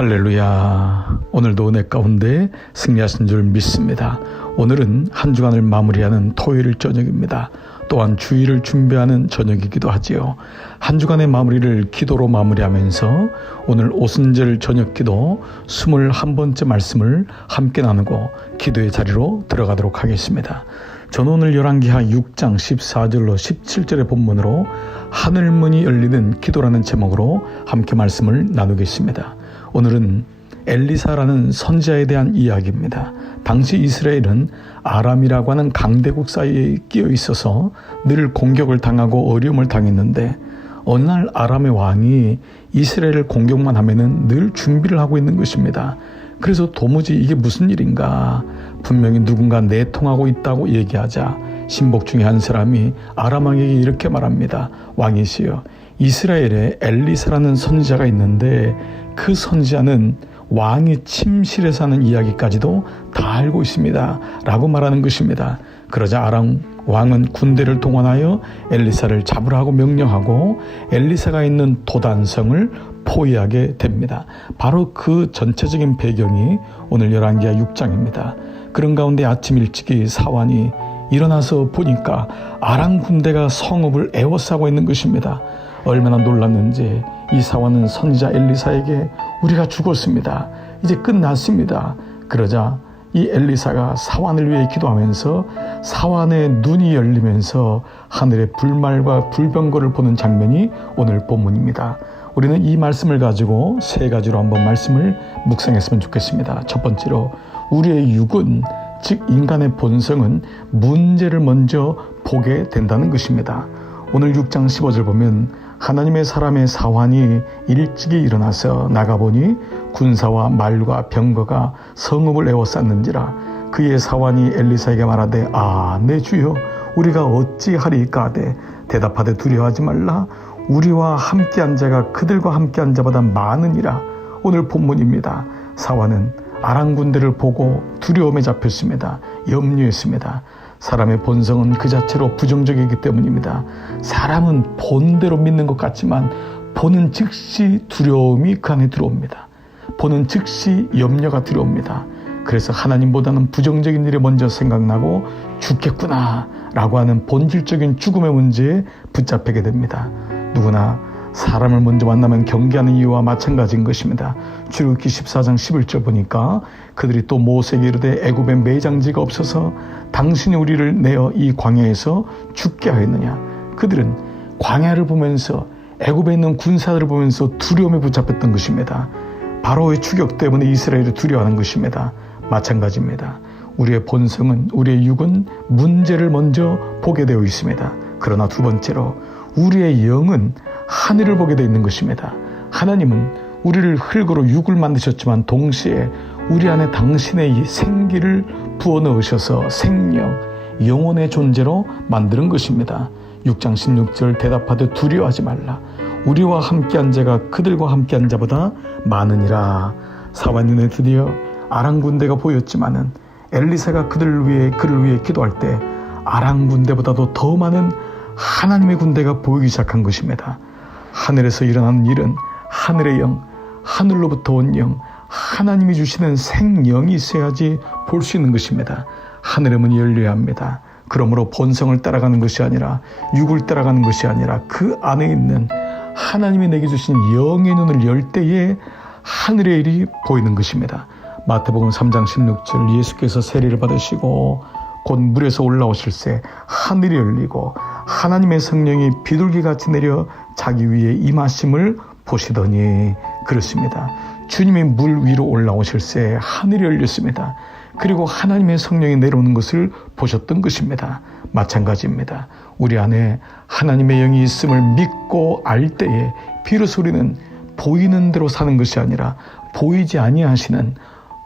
할렐루야. 오늘도 은혜 가운데 승리하신 줄 믿습니다. 오늘은 한 주간을 마무리하는 토요일 저녁입니다. 또한 주일을 준비하는 저녁이기도 하지요. 한 주간의 마무리를 기도로 마무리하면서 오늘 오순절 저녁 기도 21번째 말씀을 함께 나누고 기도의 자리로 들어가도록 하겠습니다. 저는 오늘 열왕기하 6장 14절로 17절의 본문으로 하늘문이 열리는 기도라는 제목으로 함께 말씀을 나누겠습니다. 오늘은 엘리사라는 선지자에 대한 이야기입니다. 당시 이스라엘은 아람이라고 하는 강대국 사이에 끼어 있어서 늘 공격을 당하고 어려움을 당했는데 어느 날 아람의 왕이 이스라엘을 공격만 하면은 늘 준비를 하고 있는 것입니다. 그래서 도무지 이게 무슨 일인가, 분명히 누군가 내통하고 있다고 얘기하자 신복 중에 한 사람이 아람 왕에게 이렇게 말합니다. 왕이시여, 이스라엘에 엘리사라는 선지자가 있는데 그 선지자는 왕이 침실에서 하는 이야기까지도 다 알고 있습니다 라고 말하는 것입니다. 그러자 아람 왕은 군대를 동원하여 엘리사를 잡으라고 명령하고 엘리사가 있는 도단성을 포위하게 됩니다. 바로 그 전체적인 배경이 오늘 열왕기하 6장입니다. 그런 가운데 아침 일찍이 사환이 일어나서 보니까 아람 군대가 성읍을 에워싸고 있는 것입니다. 얼마나 놀랐는지 이 사환은 선지자 엘리사에게 우리가 죽었습니다. 이제 끝났습니다. 그러자 이 엘리사가 사환을 위해 기도하면서 사환의 눈이 열리면서 하늘의 불말과 불병거를 보는 장면이 오늘 본문입니다. 우리는 이 말씀을 가지고 세 가지로 한번 말씀을 묵상했으면 좋겠습니다. 첫 번째로 우리의 육은, 즉 인간의 본성은 문제를 먼저 보게 된다는 것입니다. 오늘 6장 15절 보면 하나님의 사람의 사환이 일찍이 일어나서 나가보니 군사와 말과 병거가 성읍을 에워쌌는지라. 그의 사환이 엘리사에게 말하되 내 주여, 우리가 어찌하리까 하되 대답하되 두려워하지 말라. 우리와 함께한 자가 그들과 함께한 자보다 많으니라. 오늘 본문입니다. 사환은 아람 군대를 보고 두려움에 잡혔습니다. 염려했습니다. 사람의 본성은 그 자체로 부정적이기 때문입니다. 사람은 본대로 믿는 것 같지만 보는 즉시 두려움이 그 안에 들어옵니다. 보는 즉시 염려가 들어옵니다. 그래서 하나님보다는 부정적인 일이 먼저 생각나고 죽겠구나 라고 하는 본질적인 죽음의 문제에 붙잡히게 됩니다. 누구나 사람을 먼저 만나면 경계하는 이유와 마찬가지인 것입니다. 출애굽기 14장 11절 보니까 그들이 또 모세에게 이르되 애굽에 매장지가 없어서 당신이 우리를 내어 이 광야에서 죽게 하였느냐. 그들은 광야를 보면서 애굽에 있는 군사들을 보면서 두려움에 붙잡혔던 것입니다. 바로의 추격 때문에 이스라엘이 두려워하는 것입니다. 마찬가지입니다. 우리의 본성은, 우리의 육은 문제를 먼저 보게 되어 있습니다. 그러나 두 번째로 우리의 영은 하늘을 보게 되어 있는 것입니다. 하나님은 우리를 흙으로 육을 만드셨지만 동시에 우리 안에 당신의 생기를 부어 넣으셔서 생명, 영혼의 존재로 만드는 것입니다. 6장 16절 대답하되 두려워하지 말라. 우리와 함께한 자가 그들과 함께한 자보다 많으니라. 사환 눈에 드디어 아람 군대가 보였지만은 엘리사가 그를 위해 기도할 때 아람 군대보다도 더 많은 하나님의 군대가 보이기 시작한 것입니다. 하늘에서 일어나는 일은 하늘의 영, 하늘로부터 온 영, 하나님이 주시는 생영이 있어야지 볼 수 있는 것입니다. 하늘의 문이 열려야 합니다. 그러므로 본성을 따라가는 것이 아니라, 육을 따라가는 것이 아니라 그 안에 있는 하나님이 내게 주신 영의 눈을 열 때에 하늘의 일이 보이는 것입니다. 마태복음 3장 16절 예수께서 세례를 받으시고 곧 물에서 올라오실새 하늘이 열리고 하나님의 성령이 비둘기같이 내려 자기 위에 임하심을 보시더니, 그렇습니다. 주님이 물 위로 올라오실새 하늘이 열렸습니다. 그리고 하나님의 성령이 내려오는 것을 보셨던 것입니다. 마찬가지입니다. 우리 안에 하나님의 영이 있음을 믿고 알 때에 비로소 우리는 보이는 대로 사는 것이 아니라 보이지 아니하시는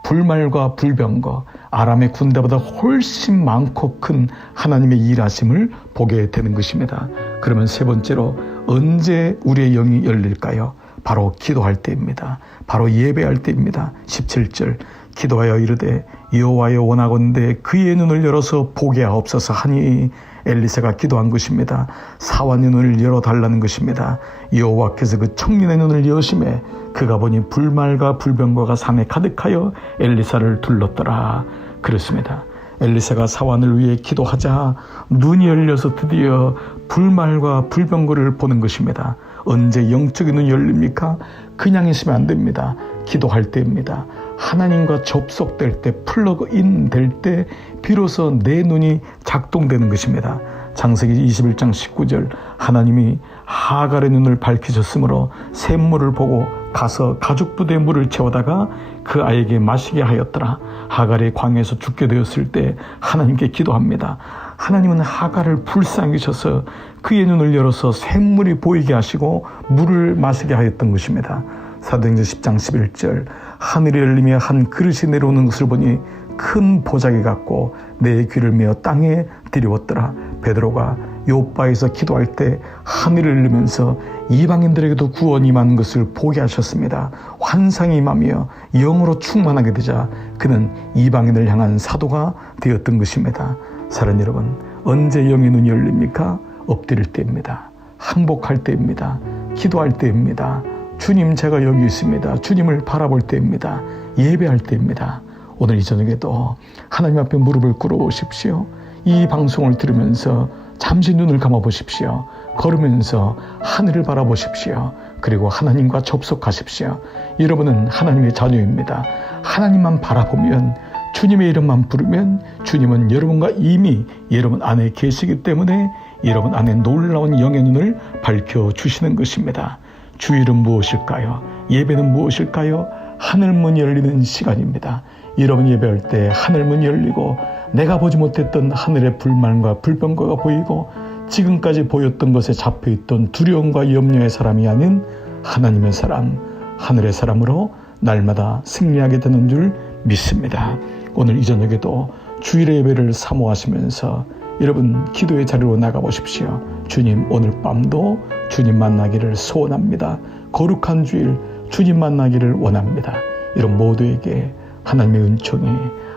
불말과 불병거, 아람의 군대보다 훨씬 많고 큰 하나님의 일하심을 보게 되는 것입니다. 그러면 세 번째로 언제 우리의 영이 열릴까요? 바로 기도할 때입니다. 바로 예배할 때입니다. 17절 기도하여 이르되 여호와여 원하건대 그의 눈을 열어서 보게 하옵소서 하니 엘리사가 기도한 것입니다. 사환의 눈을 열어달라는 것입니다. 여호와께서 그 청년의 눈을 여심해 그가 보니 불말과 불병거가 산에 가득하여 엘리사를 둘렀더라. 그렇습니다. 엘리사가 사환을 위해 기도하자 눈이 열려서 드디어 불말과 불병거를 보는 것입니다. 언제 영적인 눈이 열립니까? 그냥 있으면 안 됩니다. 기도할 때입니다. 하나님과 접속될 때, 플러그인 될 때 비로소 내 눈이 작동되는 것입니다. 창세기 21장 19절 하나님이 하갈의 눈을 밝히셨으므로 샘물을 보고 가서 가죽부대에 물을 채우다가 그 아이에게 마시게 하였더라. 하갈이 광야에서 죽게 되었을 때 하나님께 기도합니다. 하나님은 하갈을 불쌍히 여기셔서 그의 눈을 열어서 샘물이 보이게 하시고 물을 마시게 하였던 것입니다. 사도행전 10장 11절 하늘이 열리며 한 그릇이 내려오는 것을 보니 큰 보자기 같고 내 귀를 메어 땅에 들이웠더라. 베드로가 요바에서 기도할 때 하늘을 열리면서 이방인들에게도 구원이 임하는 것을 보게 하셨습니다. 환상이 임하며 영으로 충만하게 되자 그는 이방인을 향한 사도가 되었던 것입니다. 사랑하는 여러분, 언제 영의 눈이 열립니까? 엎드릴 때입니다. 항복할 때입니다. 기도할 때입니다. 주님, 제가 여기 있습니다. 주님을 바라볼 때입니다. 예배할 때입니다. 오늘 이 저녁에도 하나님 앞에 무릎을 꿇어보십시오. 이 방송을 들으면서 잠시 눈을 감아보십시오. 걸으면서 하늘을 바라보십시오. 그리고 하나님과 접속하십시오. 여러분은 하나님의 자녀입니다. 하나님만 바라보면, 주님의 이름만 부르면 주님은 여러분과 이미 여러분 안에 계시기 때문에 여러분 안에 놀라운 영의 눈을 밝혀주시는 것입니다. 주일은 무엇일까요? 예배는 무엇일까요? 하늘문이 열리는 시간입니다. 여러분 예배할 때 하늘문이 열리고 내가 보지 못했던 하늘의 불만과 불병거가 보이고 지금까지 보였던 것에 잡혀있던 두려움과 염려의 사람이 아닌 하나님의 사람, 하늘의 사람으로 날마다 승리하게 되는 줄 믿습니다. 오늘 이 저녁에도 주일의 예배를 사모하시면서 여러분 기도의 자리로 나가보십시오. 주님, 오늘 밤도 주님 만나기를 소원합니다. 거룩한 주일 주님 만나기를 원합니다. 이런 모두에게 하나님의 은총이,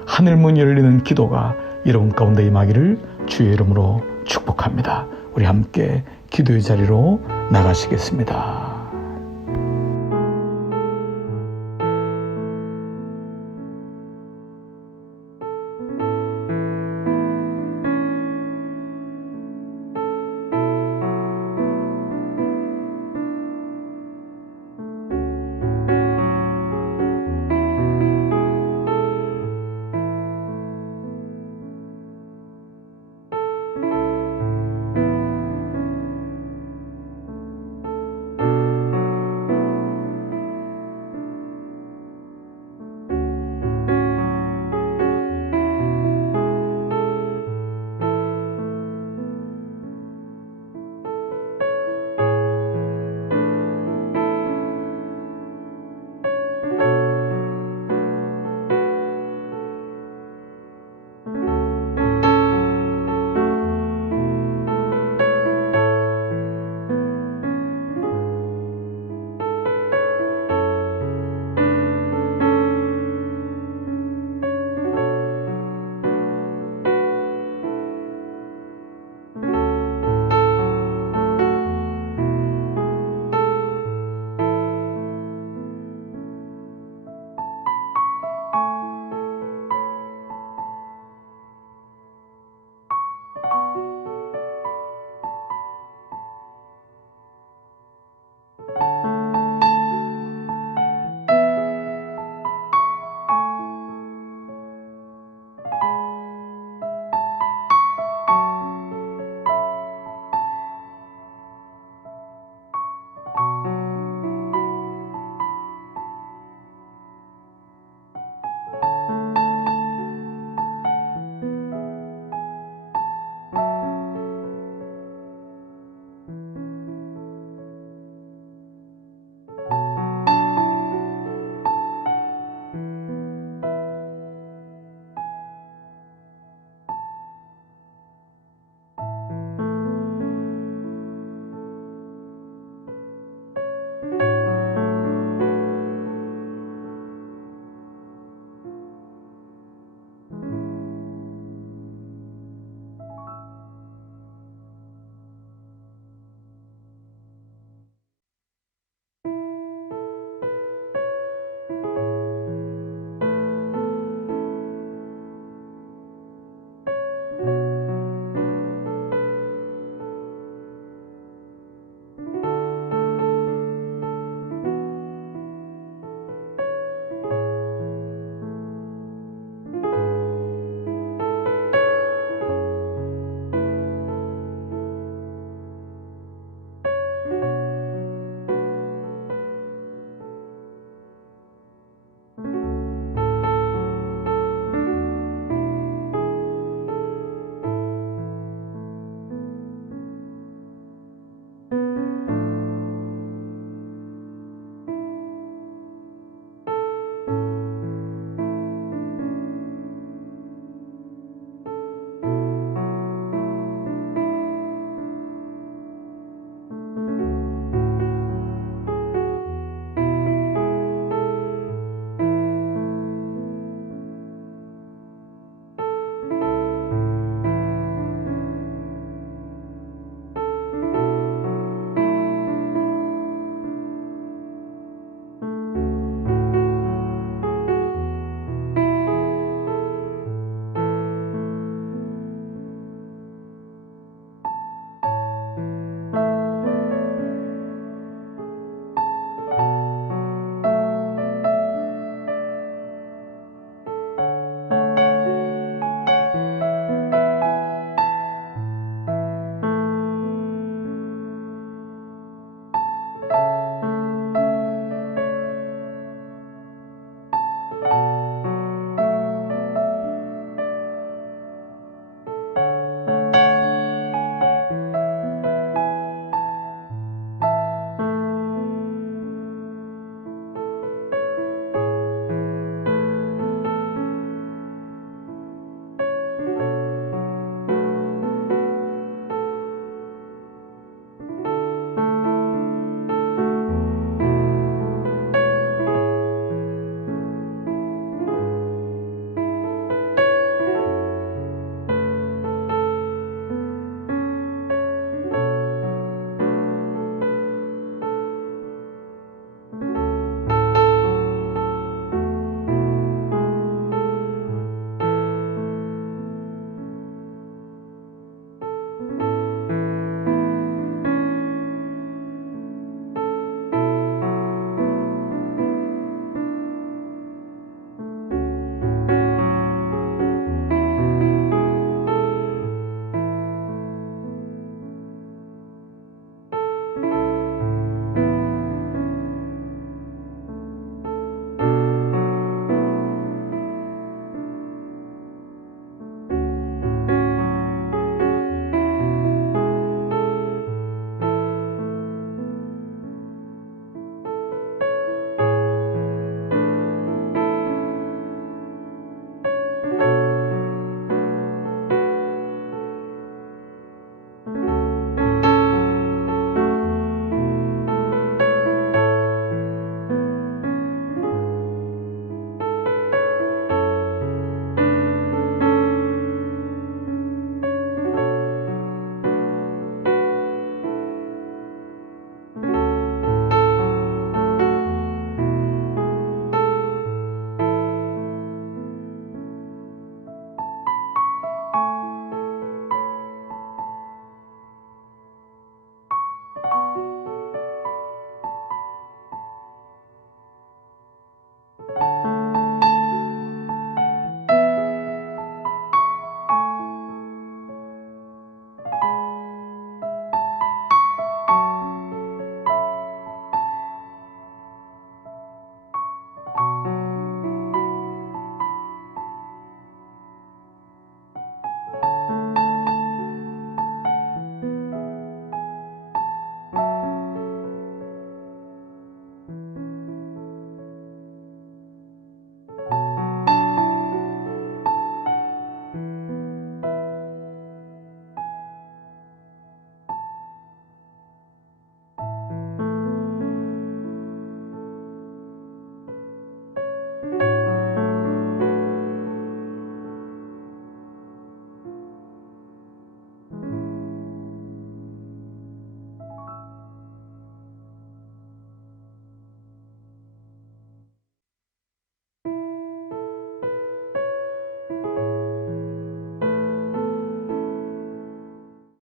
하늘문이 열리는 기도가 여러분 가운데 임하기를 주의 이름으로 축복합니다. 우리 함께 기도의 자리로 나가시겠습니다.